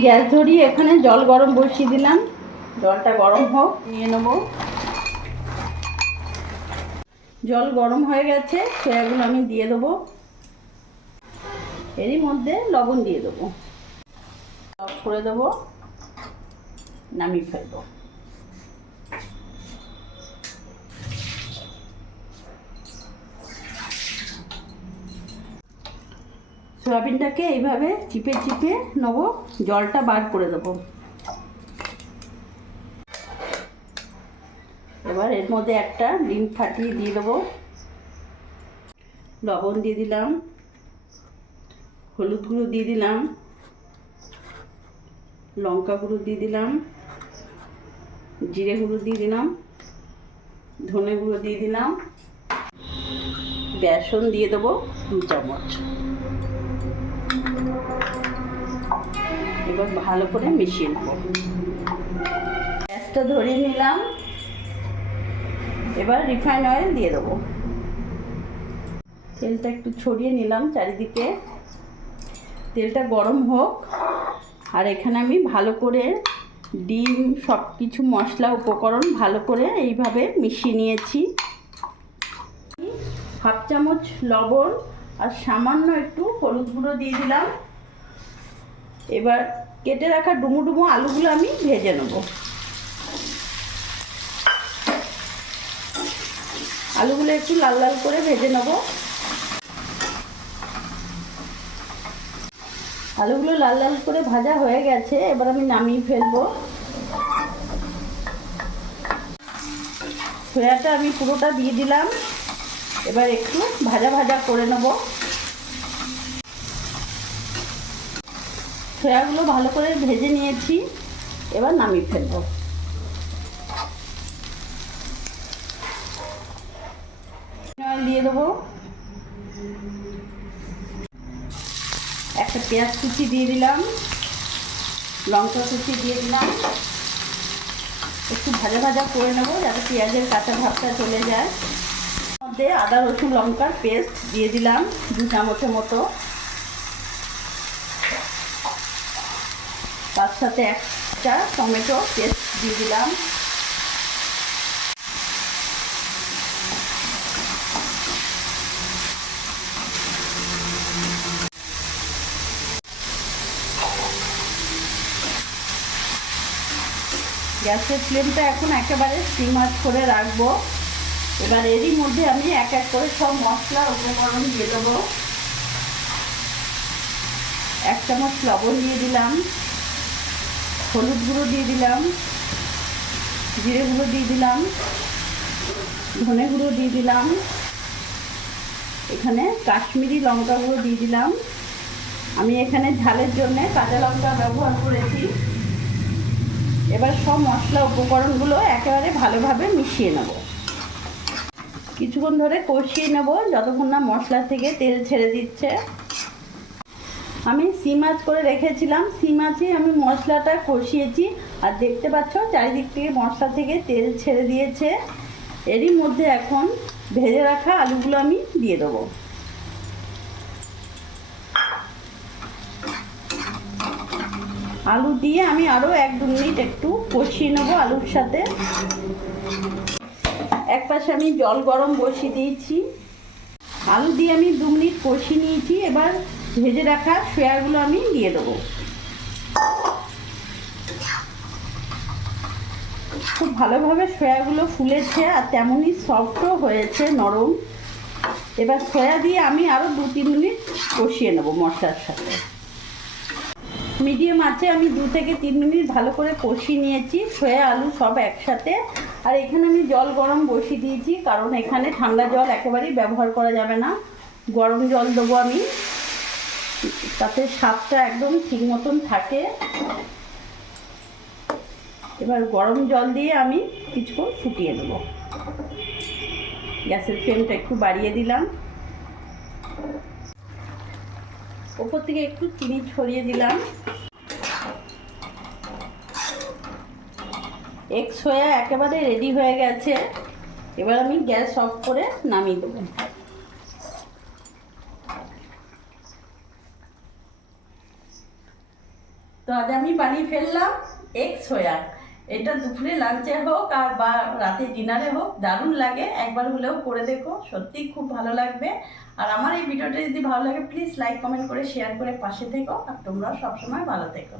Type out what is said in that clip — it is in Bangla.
গ্যাস ধরিয়ে এখানে জল গরম বসিয়ে দিলাম। জলটা গরম হোক, নিয়ে নেব। জল গরম হয়ে গেছে, সয়াগুলো আমি দিয়ে দেবো। এরই মধ্যে লবণ দিয়ে দেবো, অফ করে দেবো, নামিয়ে ফেলবো। সয়াবিনটাকে এইভাবে চিপে চিপে নেব, জলটা বার করে দেবো। এবার এর মধ্যে একটা ডিম ফাটিয়ে দিয়ে দেবো। লবণ দিয়ে দিলাম, হলুদ গুঁড়ো দিয়ে দিলাম, লঙ্কা গুঁড়ো দিয়ে দিলাম, জিরে গুঁড়ো দিয়ে দিলাম, ধনে গুঁড়ো দিয়ে দিলাম, বেসন দিয়ে দেবো 2 চামচ। এবার ভালো করে মিশিয়ে নেব। গ্যাসটা ধরিয়ে নিলাম। এবার রিফাইন অয়েল দিয়ে দেবো। তেলটা একটু ছড়িয়ে নিলাম চারিদিকে। তেলটা গরম হোক। আর এখানে আমি ভালো করে ডিম, সব কিছু মশলা উপকরণ ভালো করে এইভাবে মিশিয়ে নিয়েছি। 1/2 চামচ লবণ আর সামান্য একটু হলুদ গুঁড়ো দিয়ে দিলাম। এবার কেটে রাখা ডুমো ডুমো আলুগুলো আমি ভেজে নেব। আলুগুলো একটু লাল লাল করে ভেজে নেব। আলুগুলো লাল লাল করে ভাজা হয়ে গেছে, এবার আমি নামিয়ে ফেলবো। সয়াটা আমি পুরোটা দিয়ে দিলাম। এবার একটু ভাজা ভাজা করে নেব। সয়াগুলো ভালো করে ভেজে নিয়েছি, এবার নামিয়ে ফেলবো। দিয়ে দেবো। একটা পেঁয়াজ কুচি দিয়ে দিলাম, লঙ্কা কুচি দিয়ে দিলাম। একটু ভাজা ভাজা করে নেবো যাতে পেঁয়াজের কাঁচা ভাবটা চলে যায়। মধ্যে আদা রসুন লঙ্কার পেস্ট দিয়ে দিলাম 2 চামচের মতো। তার সাথে একটা টমেটো পেস্ট দিয়ে দিলাম। গ্যাসের ফ্লেমটা এখন একেবারে সিম আঁচ করে রাখবো। এবার এরই মধ্যে আমি এক এক করে সব মশলা উপকরণ দিয়ে দেবো। 1 চামচ লবণ দিয়ে দিলাম, হলুদ গুঁড়ো দিয়ে দিলাম, জিরে গুঁড়ো দিয়ে দিলাম, ধনে গুঁড়ো দিয়ে দিলাম, এখানে কাশ্মীরি লঙ্কা গুঁড়ো দিয়ে দিলাম। আমি এখানে ঝালের জন্য কাঁচা লঙ্কা ব্যবহার করেছি। এবার সব মশলা উপকরণগুলো একেবারে ভালোভাবে মিশিয়ে নেব। কিছুক্ষণ ধরে কষিয়ে নেব যতক্ষণ না মশলা থেকে তেল ছেড়ে দিচ্ছে। আমি সিম আঁচ করে রেখেছিলাম, সিম আঁচে আমি মশলাটা কষিয়েছি। আর দেখতে পাচ্ছ চারিদিক থেকে মশলা থেকে তেল ছেড়ে দিয়েছে। এরই মধ্যে এখন ভেজে রাখা আলুগুলো আমি দিয়ে দেবো। আলু দিয়ে আমি আরও 1-2 মিনিট একটু কষিয়ে নেবো আলুর সাথে। এক পাশে আমি জল গরম বসিয়ে দিয়েছি। আলু দিয়ে আমি 2 মিনিট কষিয়ে নিয়েছি। এবার ভেজে রাখা সয়াগুলো আমি দিয়ে দেবো। খুব ভালোভাবে সয়াগুলো ফুলেছে আর তেমনই সফটও হয়েছে, নরম। এবার সয়া দিয়ে আমি আরও 2-3 মিনিট কষিয়ে নেব মশলার সাথে। মিডিয়াম আঁচে আমি 2 থেকে 3 মিনিট ভালো করে কষিয়ে নিয়েছি সয়া আলু সব একসাথে। আর এখানে আমি জল গরম বসিয়ে দিয়েছি, কারণ এখানে ঠান্ডা জল একেবারেই ব্যবহার করা যাবে না। গরম জল দেবো আমি, তাতে স্বাদটা একদম ঠিক মতন থাকে। এবার গরম জল দিয়ে আমি কিছুক্ষণ ফুটিয়ে নেব। গ্যাসের ফ্লেমটা একটু বাড়িয়ে দিলাম। ওপর থেকে একটু চিনি ছড়িয়ে দিলাম। এগ সয়া একেবারে রেডি হয়ে গেছে। এবার আমি গ্যাস অফ করে নামিয়ে দেবো। তো আজ আমি বানিয়ে ফেললাম এগ সোয়া। এটা দুপুরে লাঞ্চে হোক আর বা রাতে ডিনারে হোক দারুণ লাগে, একবার হলেও করে দেখো, সত্যিই খুব ভালো লাগবে। আর আমার এই ভিডিওটা যদি ভালো লাগে প্লিজ লাইক কমেন্ট করে শেয়ার করে পাশে থেকো, আর তোমরাও সবসময় ভালো থেকো।